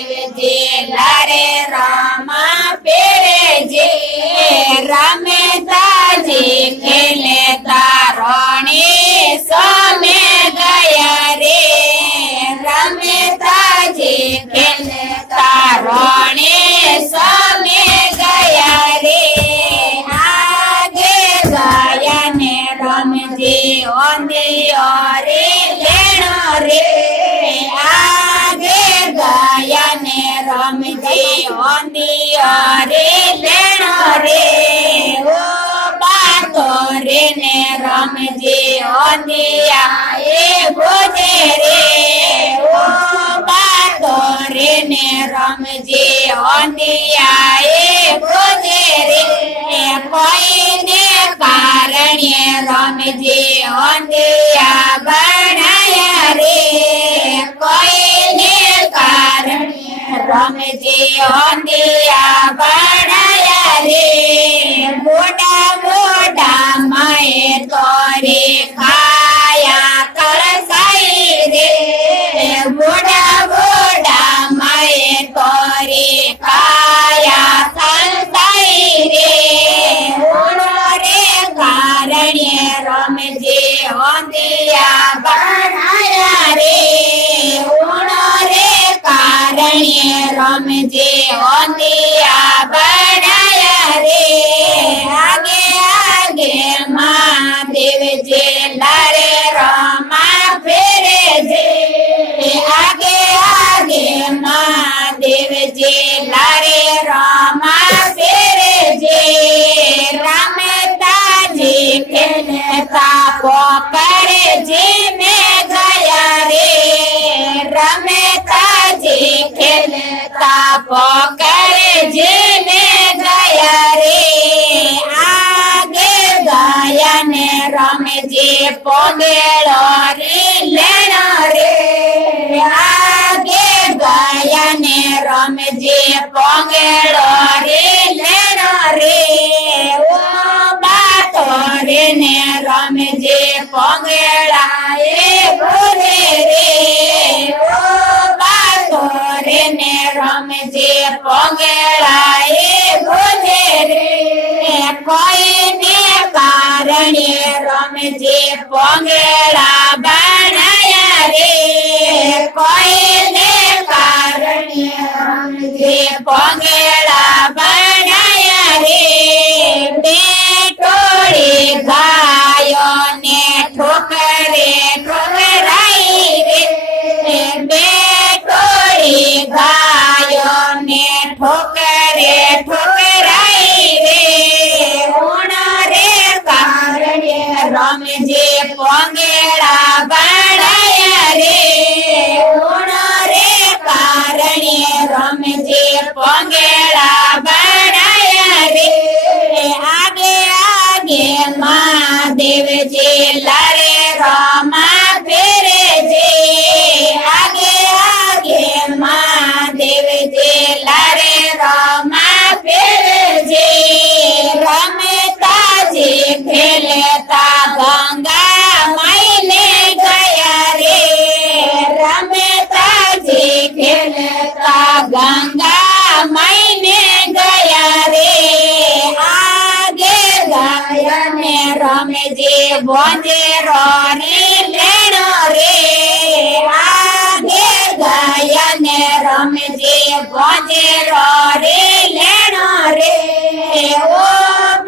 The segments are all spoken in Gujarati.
દેવજે લારે રામા પેરે જે રમે તાજી ખેલે તારણી સમે ગયા રે રમે તાજી ખેલે તારણી સમે ગયા રે આગે ગયા ને રમજે ઓંધિયો રે લેણો રે આગે ગયા ને રમજે ઓંધિયો રે લેણો રે ઓ બાતો રે ને રમજે ઓંધિયા એ ભોજે રે ઓ બાતો રે ને રમજે ઓંધિયા એ ભોજે રે કોઈને કારણે રમજે ઓંધિયા બનાયા રે કોઈને કારણે રમજે ઓંધિયા બનાયા રે મોટા મોટા માએ તોરે ખાયા કળસાઈ રે મોટા મોટા માએ તોરે ખાયા સંસાઈ રે રે કારણે રમજે ઓંધિયા બનાયા રે રે કારણે રમજે ઓંધિયા બનાયા રે આગે આગે મહાદેવ જે લારે રમા ફેરે જે આગે આગે મહાદેવ જે લારે રમા ફેરે જે રામે તાજી ખેલતા પોકરે જે મે ગયા રે રમે તાજી ખેલતા પોકરે જે મે ગયા રે આગે ગયા ને રમજે પોગેળો રે લેણો રે આગે ગયા ને રમજે પોગેળો રે લેણો રે ઓ બાતો રે ને રમજે પોગેળા એ ભોરે રે ઓ બાતો રે ને રમજે પોગેળા એ ભોરે રે કોઈને કારણે રમજે પોગેળા બનાયા રે કોઈને કારણે રમજે પોગેળા બનાયા રે બે ટોળી ગાયો ને ઠોકરે ઠોકરાઈ રે બે ટોળી ગાયો ને ઠોકરે ઠોકરાઈ રે રે કારણે રમજે પોગેળા બનાયા રે રે કારણે રમજે પોગેળા બનાયા રે આગે આગે મહાદેવ જે લારે રમા ફેરે જે આગે આગે મહાદેવ જે લારે રમા ફેરે જે રમે તાજી ખેલતા ગંગા માઈને ગયા રે રમે તાજી ખેલતા ગંગા માઈને ગયા રે આગે ગયા ને રમજે બોંજેરો રે લેણો રે આગે ગયા ને રમજે બોંજેરો રે લેણો રે ઓ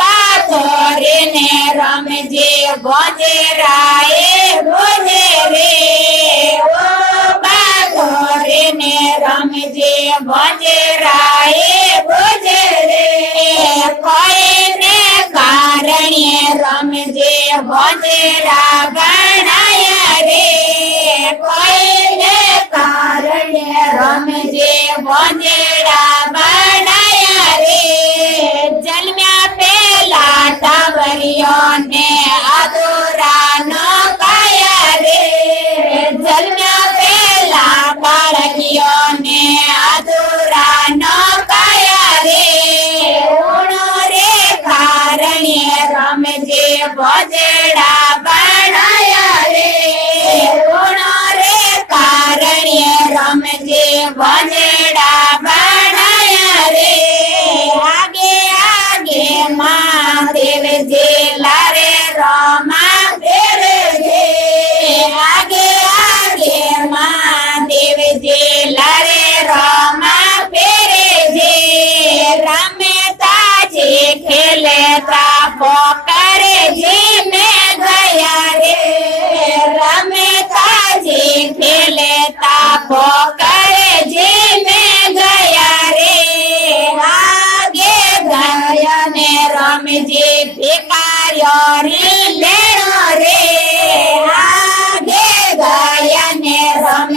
બાતો રે ને રમજે બોંજેરા એ ભોજે રે ઓ બાતો રે ને રમજે બોંજેરા એ ભોજે રે કોઈને કારણે રમજે બોંજેરા બનાયા રે કોઈને કારણે રમજે બોંજેરા બનાયા રે જન્મ્યા પેલા ટાબરિયો ને અધૂરા નો કાયા રે જન્મ્યા પેલા બાળકીઓ ને અધૂરા નો કાયા રે રે કારણે રમજે બોંજેરા બનાયા રે રે કારણે રમજે બોંજેડા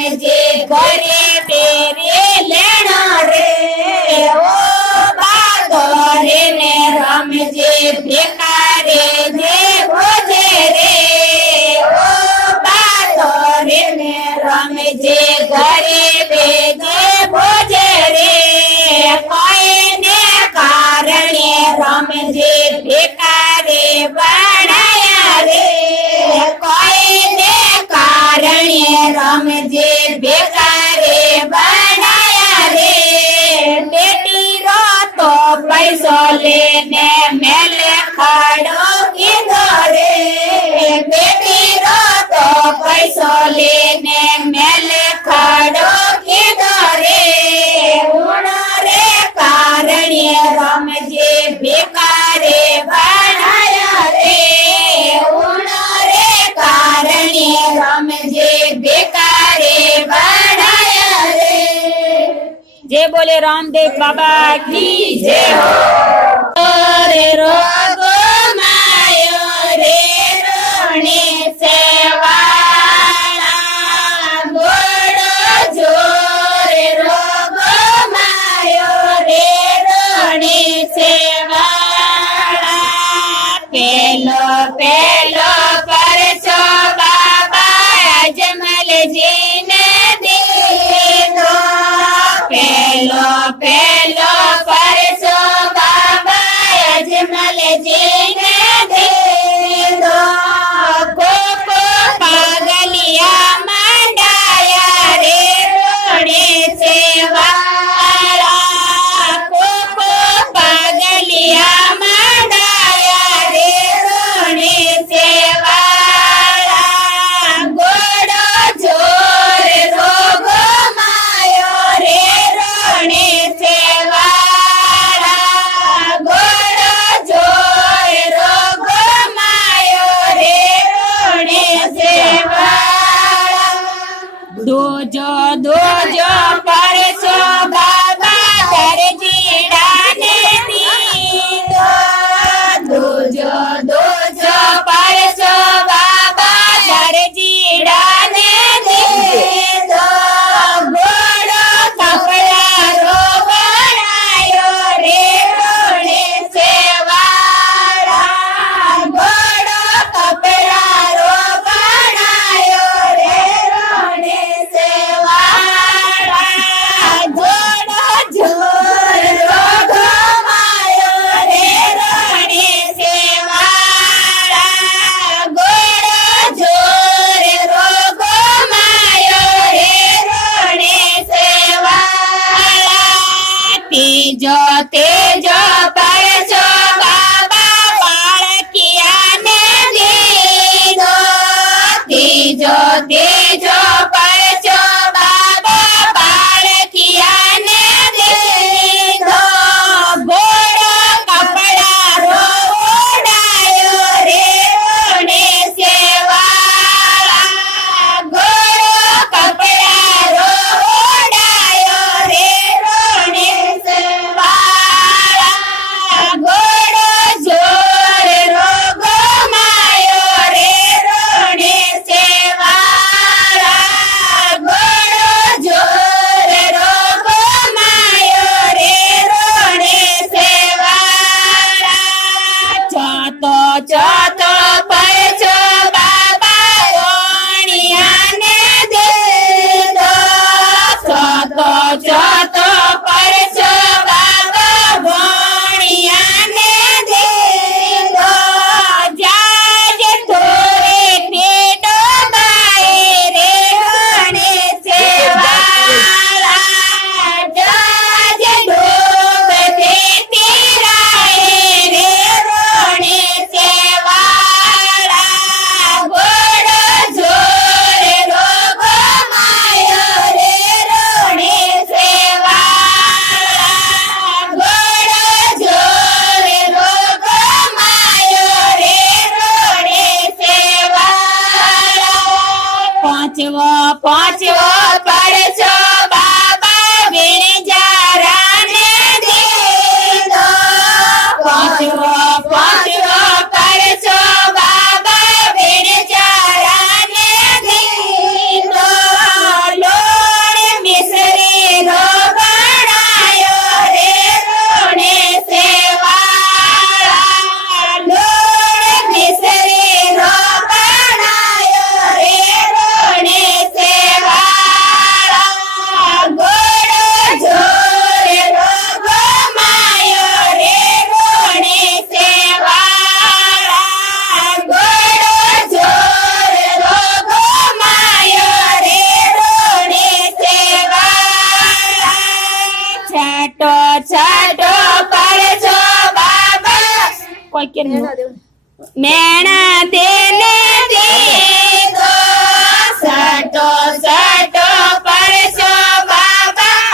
રમજે ઘરે પેરે લેણો રે ઓ બાતો રે ને રમજે ભેકારે જે ભોજે રે ઓ બાતો રે ને રમજે ઘરે બેજે ભોજે રે કોઈને કારણે રમજે ભેકારે બનાયા રે કોઈને કારણે રમજે ભેકારે બનાયા રે બેટી રો તો પૈસો લેને મેલે ખાડો કીધો રે બેટી રો તો પૈસો લેને મેલે ખાડો કીધો રે ઉણો રે કારણે રમજે ભેકારે બનાયા રે ઉણો રે કારણે રમજે ભેકારે બનાયા રે जय बोले रामदेव बाबा की जय हो। रे रोगो मायो रे रोणे सेवाळा गोडो जोर रोगो मायो रे रोणे सेवाळा पेलो पेलो परचो बाबा अजमलजीने दीधो पेलो पेलो परचो बाबा अजमलजीने दीधो कोको पागलिया मंडाया रे रोणे सेवाळा कोको पागलिया मंडाया रे रोणे सेवाळा गोडो जोर रोगो मायो रे रोणे सेवाळा गोडो जोर रोगो मायो रे रोणे सेवाळा दोजो दोजो परसो बाबा दरजीडाने दीधो दोजो दोजो परसो बाबा दरजीडाने दीधो गोडो कपड़ा रो बनायो रे रोणे सेवाळा गोडो कपड़ा रो बनायो रे रोणे सेवाळा जोडो जोर रोगो मायो रे रोणे सेवाळा गोडो जोर रोगो मायो रे रोणे सेवाळा तेजो तेजो परचो बाबा बाळकियाने दीधो तेजो तेजो परचो बाबा बाळकियाने दीधो गोडो कपड़ा रो ओढायो रे रोणे सेवाळा गोडो कपड़ा रो ओढायो रे रोणे सेवाळा गोडो जोर रोगो मायो रे रोणे सेवाळा गोडो जोर रोगो मायो रे रोणे सेवाळा चातो चातो परचो बाबा ओणियाने दीधो चातो चातो परचो बाबा ओणियाने दीधो जाज थोरे पेटो बाए रे रोणे सेवाळा जाज डोब ते तेराए रे रोणे सेवाळा गोडो जोर रोगो मायो रे रोणे सेवाळा કે મેણા દેને